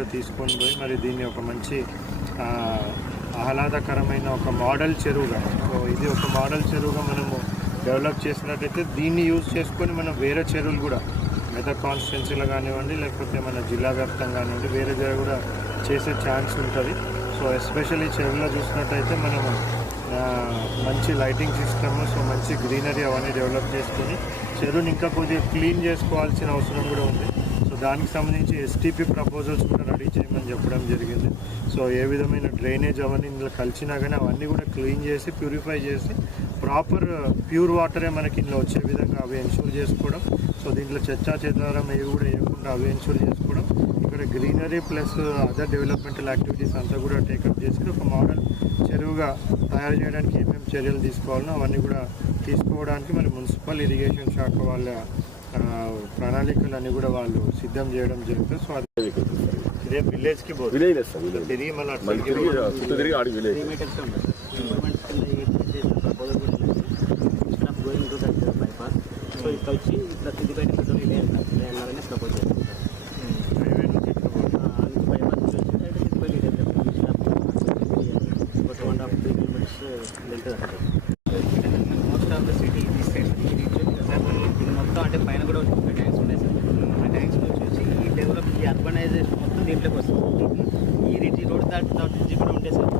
తీసుకొని పోయి మరి దీన్ని ఒక మంచి ఆహ్లాదకరమైన ఒక మోడల్ చెరువుగా, సో ఇది ఒక మోడల్ చెరువుగా మనము డెవలప్ చేసినట్టయితే దీన్ని యూజ్ చేసుకొని మనం వేరే చెరువులు కూడా మెదక్ కాన్స్టిట్యున్సీలో కానివ్వండి, లేకపోతే మన జిల్లా వ్యాప్తంగా కానివ్వండి, వేరే దగ్గర కూడా చేసే ఛాన్స్ ఉంటుంది. సో ఎస్పెషల్లీ చెరువులో చూసినట్టయితే మనము మంచి లైటింగ్ సిస్టమ్, సో మంచి గ్రీనరీ అవన్నీ డెవలప్ చేసుకొని చెరువుని ఇంకా కొద్దిగా క్లీన్ చేసుకోవాల్సిన అవసరం కూడా ఉంది. సో దానికి సంబంధించి ఎస్టీపీ ప్రపోజల్స్ కూడా రెడీ చేయమని చెప్పడం జరిగింది. సో ఏ విధమైన డ్రైనేజ్ అవన్నీ ఇందులో కలిసినా కానీ అవన్నీ కూడా క్లీన్ చేసి ప్యూరిఫై చేసి ప్రాపర్ ప్యూర్ వాటరే మనకి ఇందులో వచ్చే విధంగా అవి ఎన్షూర్ చేసుకోవడం. సో దీంట్లో చెత్తాచెదారం ఇవి కూడా వేయకుండా అవి ఎన్షూర్ చేసుకోవడం, ఇక్కడ greenery plus other developmental activities అంతా కూడా టేకప్ చేసి ఒక మోడల్ చెరువుగా తయారు చేయడానికి ఏమేమి చర్యలు తీసుకోవాలనో అవన్నీ కూడా తీసుకోవడానికి మరి మున్సిపల్ ఇరిగేషన్ శాఖ వాళ్ళ ప్రణాళికలు అన్నీ కూడా వాళ్ళు సిద్ధం చేయడం జరుగుతుంది. సో అది ఇదే విలేజ్కి తిరిగి బైపాస్. సో ఇక్కడ వచ్చి ఇట్లా సిద్దిపేట పెట్రోల్ అన్నారని ప్రపోజ్ చేస్తారు. బైపాస్ నుంచి వచ్చి డైరెక్ట్ సిద్దిపేట ఒక 1.5-3 కిలోమీటర్స్ వెళ్తుంది. మోస్ట్ ఆఫ్ ద సిటీ ఇది మొత్తం అంటే పైన కూడా ట్యాంక్స్ ఉన్నాయి సార్. ఆ ట్యాంక్స్ వచ్చి ఈ డెవలప్ ఈ అర్బనైజేషన్ మొత్తం దీంట్లోకి వస్తుంది. ఈ రోడ్ దాటి కూడా ఉంటాయి సార్.